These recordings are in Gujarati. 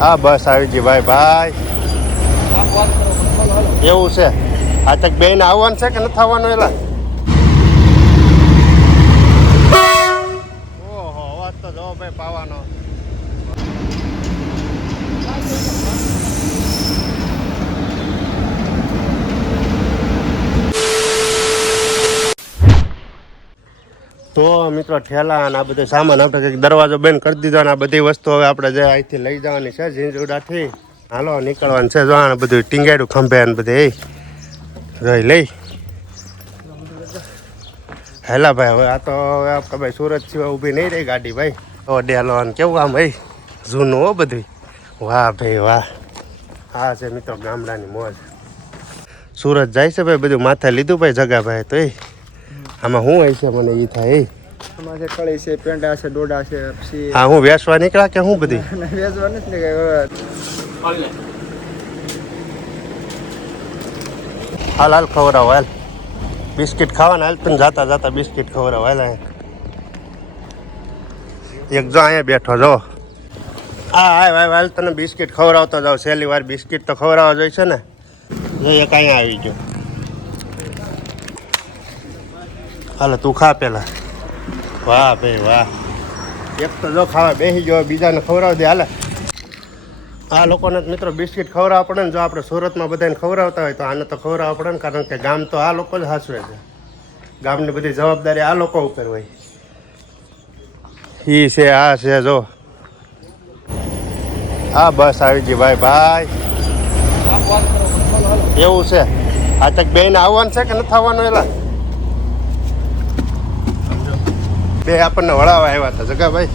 હા, બસ, આવી ગઈ. ભાઈ ભાઈ. એવું છે. આ તક બેન આવવાનું છે કે નથી આવવાનું એલા? ઓહો, અવાજ તો જો ભાઈ, પાવાનો. તો મિત્રો ઠેલા અને આ બધું સામાન આપણે કંઈક દરવાજો બંધ કરી દીધો અને આ બધી વસ્તુ હવે આપણે જે અહીંથી લઈ જવાની છે ઝીંઝુડાથી. હાલો, નીકળવાનું છે જો આ બધું ટીંગાડ્યું ખંભે અને બધે. રહી લઈ. હેલા ભાઈ, હવે આ તો હવે આપણે ભાઈ સુરત સિવાય ઊભી નહીં રહી ગાડી ભાઈ. ઓ ડેલો અને કેવું આમ ભાઈ? જૂનું હો બધું વાહ ભાઈ, વાહ. હા છે મિત્રો ગામડાની મોજ. સુરત જાય છે ભાઈ, બધું માથે લીધું ભાઈ જગા ભાઈ તો એ આમાં શું હોય છે મને એ થાય? આમાં છે કળી છે પેંડા છે ડોડા છે પછી હા હું વેસવા નીકળ્યા કે હું બધી? વેસવા નથી હાલ હાલ ખવડાવો હાલ. બિસ્કિટ ખાવાના હાલ તને જાતા જાતા બિસ્કિટ ખવડાવો હાલ. એક જો અહીંયા બેઠો જો. હા હાય હાલ તને બિસ્કિટ ખવડાવતો જાવ. સહેલી વાર બિસ્કિટ તો ખવડાવવા જોઈએ છે ને. જો એક અહીંયા આવી ગયો. હાલો, તું ખા પેલા. વાહ ભાઈ, વાહ. એક તો જો ખાવા બેસી ગયો, બીજાને ખવડાવી દે, હાલે. આ લોકોને મિત્રો બિસ્કિટ ખવડાવવા પડે ને, જો આપણે સુરતમાં બધાને ખવડાવતા હોય તો આને તો ખવડાવવા પડે ને, કારણ કે ગામ તો આ લોકો જ હાસવે છે. ગામની બધી જવાબદારી આ લોકો ઉપર હોય. ઈ છે, આ છે, જો. હા, બસ આવી ગઈ, ભાઈ ભાઈ. એવું છે. આ તક બેન આવવાનું છે કે નથી આવવાનું, એલા? બે આપણને વળાવા આવ્યા હતા. જગાભાઈ.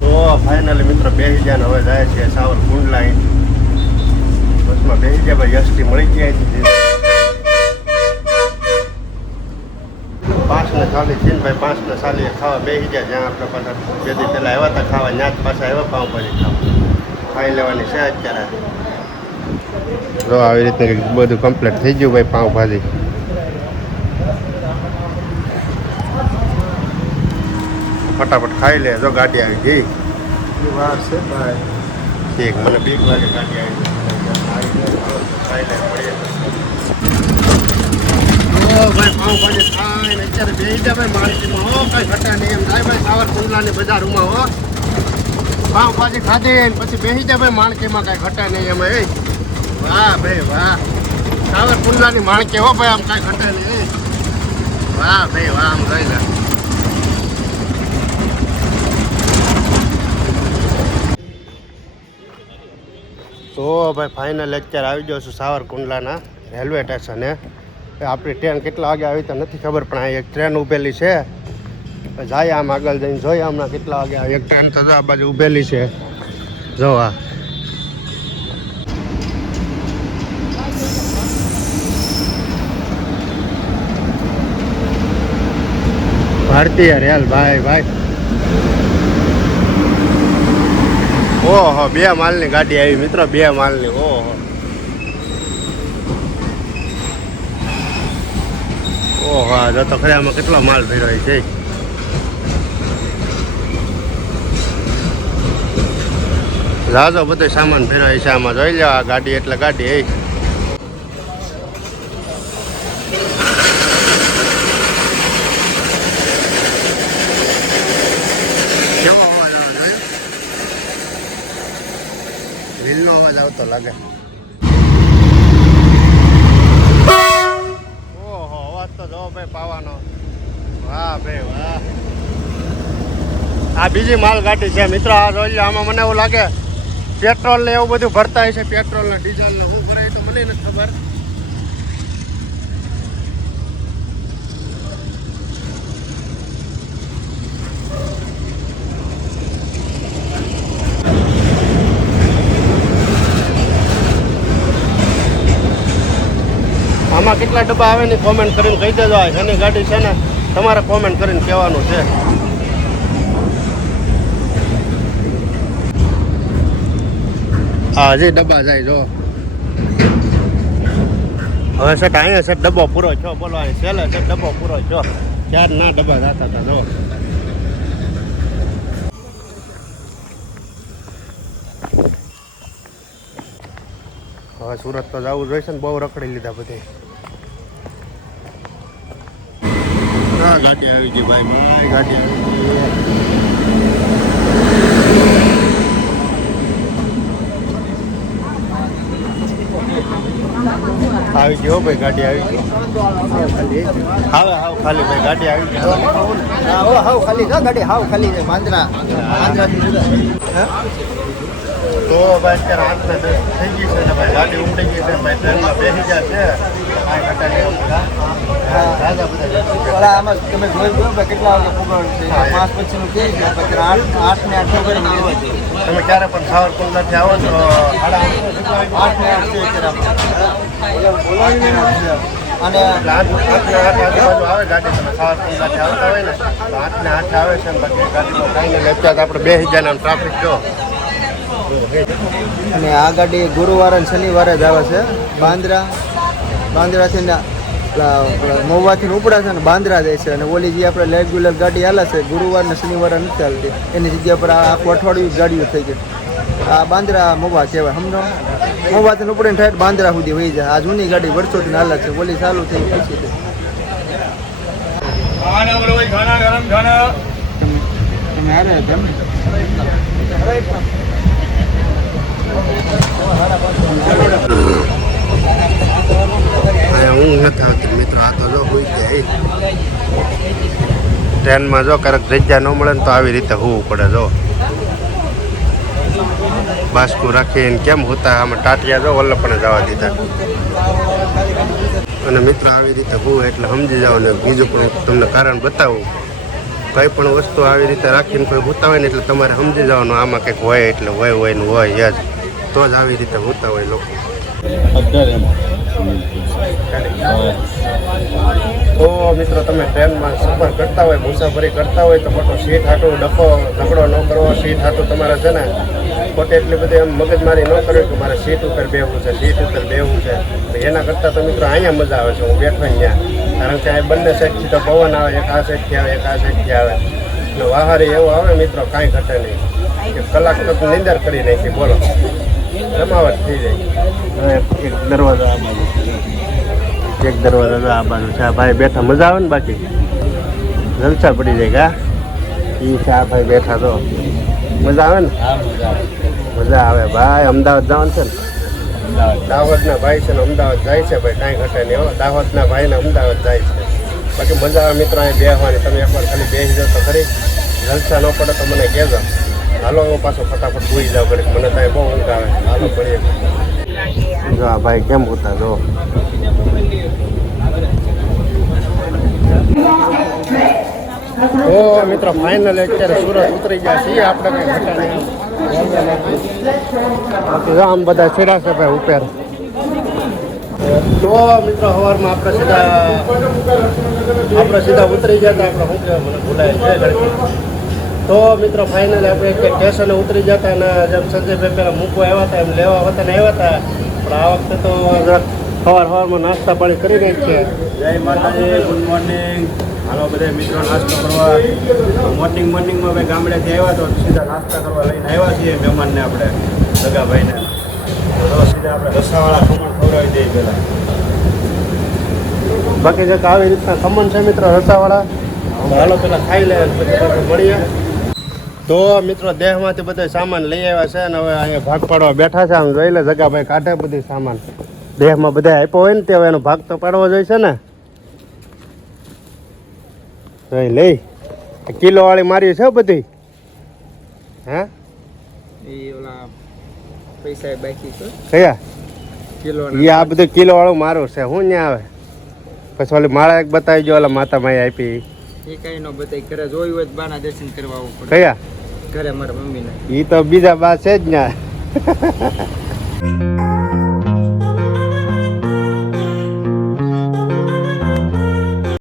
તો ફાઇનલી મિત્રો ગયા ને હવે જાય છે સાવર કુંડ લાઈન બસમાં બેસી ગયા ભાઈ એસટી મળી ગયા છે. પાંચ ને ચાલી છે ભાઈ પાંચ ને ચાલી ખાવા બેસી ગયા જ્યાં આપણે પાછા બે દી પહેલાં આવ્યા હતા ખાવા ત્યાં જ પાછા આવ્યા પાઉં ભાજી ખાવા. ખાઈ લેવાની છે અત્યારે. જો આવી રીતે બધું કમ્પ્લીટ થઈ ગયું ભાઈ પાઉં ફટાફટ ખાઈ લે જો ગાડી આવી ગઈ. વાર છે ભાઈ. ઠીક મને બીક લાગે ગાડી આવી ખાધી પછી બેસી જા ભાઈ માણકીમાં કાંઈ ઘટા નહીં એમ એ વાહ ભાઈ વાહ. સાવર કુંડલાની માણકી હો ભાઈ આમ કાંઈ ઘટે નહીં વાહ ભાઈ વાહ આમ જોઈ તો ભાઈ ફાઇનલ અત્યારે આવી ગયો છું સાવરકુંડલાના રેલવે સ્ટેશને આપણી ટ્રેન કેટલા વાગે આવી તો નથી ખબર, પણ આ એક ટ્રેન ઊભેલી છે. જાય આમ આગળ જઈને જોઈએ હમણાં કેટલા વાગે આવી. એક ટ્રેન તો આ બાજુ ઊભેલી છે. જો આ. ભારતીય રેલ ભાઈ ભાઈ. ઓહો, બે માલની ગાડી આવી. મિત્રો, બે માલની. ઓહો. ઓહો જો તો ખરે આમાં કેટલો માલ ભર્યો છે રાજો બધો સામાન ભર્યો છે આમાં. જોઈ લો આ ગાડી એટલે ગાડી એ કેવો અવાજ આવે જોયું? આવતો લાગે. ઓહો, અવાજ તો જો ભાઈ પાવાનો. વાહ ભાઈ, વાહ. આ બીજી માલગાડી છે, મિત્રો, આ જોઈએ આમાં મને એવું લાગે, પેટ્રોલ ને એવું બધું ભરતા હોય છે પેટ્રોલ ને ડીઝલ ને શું ભરાય તો મને નથી ખબર. એમાં કેટલા ડબ્બા આવે ને કોમેન્ટ કરીને કહી દેજો. આ ગાડી છે ને, તમારે કોમેન્ટ કરીને કહેવાનું છે. હા જે ડબ્બા જાય જો. હવે સટ અહીંયા સર ડબ્બો પૂરો છો બોલો છેલ્લે સર ડબ્બો પૂરો છો ચાર ના ડબ્બા જતા હતા, જો. હવે સુરત તો જવું જોઈશે ને, બહુ રખડી લીધા બધે. ગાડી આવી ગઈ ભાઈ ભાઈ ગાડી આવી ગયો ભાઈ ગાડી આવી ગઈ. હાવ હાવ ખાલી ભાઈ ગાડી આવી ગઈ. હા હાવ ખાલી ગાડી હાવ ખાલી માંદરા. માંદરાથી તો ભાઈ, અત્યારે આઠને થઈ ગઈ છે ને ભાઈ ગાડી ઉમડી ગઈ છે ભાઈ ટ્રેનમાં બેસી ગયા છે. ઓલા આમાં તમે જોઈ ગયો કેટલા વાગે પુગાડ છે? પાંચ પછીનું કે છે પછી આઠ આઠ ને આઠ કરીને આવવા જોઈએ. તમે ક્યારે પણ સાવરકુંડલાથી આવો છો આઠ વાગે? ને છે અને આવે ને આવે છે ને આપણે બે ગયા ટ્રાફિક જો. અને આ ગાડી ગુરુવારે અને શનિવારે જ આવે છે બાંદ્રા. બાંદ્રાથી મહુવાથી ઉપડા છે ને બાંદ્રા જાય છે. અને ઓલી જે આપણે રેગ્યુલર ગાડી હાલે છે. ગુરુવાર ને શનિવારે નથી ચાલતી એની જગ્યા પર આખું અઠવાડિયું ગાડીઓ થઈ ગઈ. આ બાંદ્રા મહુવા કહેવાય, સમજો? મહુવાથી ઉપડીને ઠેઠ બાંદ્રા સુધી વહી જાય. આ જૂની ગાડી વર્ષોથી હાલે છે. ઓલી ચાલુ થઈ ગઈ તો. તમે હારે? અને હું નથી આવતી મિત્રો, આ તો જો હોય જાય ટ્રેનમાં જો ક્યારેક જગ્યા ન મળે ને તો આવી રીતે હોવું પડે જો. બાસ્કુ રાખીને કેમ હોતા? આમાં ટાટિયા જો વલ્લભપણે જવા દીધા. અને મિત્રો, આવી રીતે હોવું એટલે સમજી જાઓ ને, બીજું પણ તમને કારણ બતાવું. કંઈ પણ વસ્તુ આવી રીતે રાખીને કોઈ હોતા હોય ને એટલે તમારે સમજી જવાનું આમાં કંઈક હોય એટલે હોય હોય ને હોય જ. તો જ આવી રીતે હોતા હોય લોકો. તો મિત્રો તમે ટ્રેનમાં સફર કરતા હોય, મુસાફરી કરતા હોય, તો મોટો સીટ હાટો ડખો ઝઘડો ન કરવો સીટ હાટો તમારે છે ને, પોતે એટલી બધી એમ મગજમારી ન કરવી કે મારે સીટ ઉપર બેહવું છે સીટ ઉપર બેહવું છે. તો એના કરતાં તો મિત્રો અહીંયા મજા આવે છે, હું બેઠો અહીંયા. કારણ કે આ બંને સાઈડથી તો પવન આવે, એક આ સાઈડથી આવે, એક આ સાઈડથી આવે. એટલે વાહારી એવું આવે, મિત્રો, કાંઈ ઘટે નહીં. કે કલાક તો નિંદર કરી નાખી, બોલો. જમાવટ થઈ જાય. એક દરવાજો આ બાજુ એક દરવાજો તો આ બાજુ છે. આ ભાઈ બેઠા મજા આવે ને બાકી? જલસા પડી જાય કા? એ છે આ ભાઈ બેઠા તો. મજા આવે ને? મજા આવે. ભાઈ અમદાવાદ જવાનું છે ને? દાહોદના ભાઈ છે ને અમદાવાદ જાય છે ભાઈ કાંઈ ઘટે નહીં હો. દાહોદના ભાઈ ને અમદાવાદ જાય છે. બાકી મજા આવે મિત્રો અહીં બેસવાની તમે એકવાર ખાલી બેસી જાઓ તો ખરી. જલસા ન પડે તો મને કહેજો. હાલો હું પાછો ફટાફટ ભૂલી જાવ ઘડીક મને કાંઈ બહુ ઊંઘ આવે હાલો, ભણીએ. જો આ ભાઈ કેમ હોતા જો. ઓ મિત્રો ફાઇનલ અત્યારે સુરત ઉતરી ગયા છીએ. આપણે કઈ ઘટા આમ બધા છેડા છે ભાઈ ઉપર. તો મિત્રો સવારમાં આપણે સીધા આપણે સીધા ઉતરી ગયા હતા. આપણે શું કહેવાય, મને ભૂલાય. છે તો મિત્રો ફાઇનલ આપણે કે સ્ટેશને ઉતરી જતા અને જેમ સંજયભાઈ પહેલાં મૂકવા આવ્યા હતા એમ લેવા વતન આવ્યા હતા. પણ આ વખતે તો સવાર સવારમાં નાસ્તા પાણી કરી રહી છે જય માતાજી ગુડ મોર્નિંગ હાલો બધા મિત્રો નાસ્તો કરવા. મોર્નિંગ મોર્નિંગમાં ભાઈ ગામડેથી આવ્યા તો સીધા નાસ્તા કરવા લઈને આવ્યા છીએ મહેમાનને આપણે સગાભાઈને તો સીધા આપણે રસાવાળા ખમણ ખવડાવી દઈએ પહેલાં. બાકી જે આવી રીતના ખમણ છે મિત્રો રસાવાળા? હાલો પેલા ખાઈ લે પછી પાછું મળીએ. તો મિત્રો દેહમાંથી બધો સામાન લઈ આવ્યા છે અને હવે અહીંયા ભાગ પાડવા બેઠા છે. આમ જોઈ લે જગાભાઈ કાઢે બધી સામાન. દેહમાં બધા આપ્યો હોય ને તે હવે એનો ભાગ તો પાડવો જોઈએ છે ને. જોઈ લઈ કિલો વાળી મારી છે બધી. હા? એ ઓલા પૈસા બાકી છે. કયા? કિલો એ આ બધું કિલો વાળું મારું છે. હું ત્યાં આવે? પછી ઓલી માળા એક બતાવી જો ઓલા માતા માઈ આપી. એ કઈ નો બતાવી કરે જોયું હોય બાના દર્શન કરવા આવવું પડે. કયા? ઘરે મારા મમ્મીને. એ તો બીજા બા છે જ ત્યાં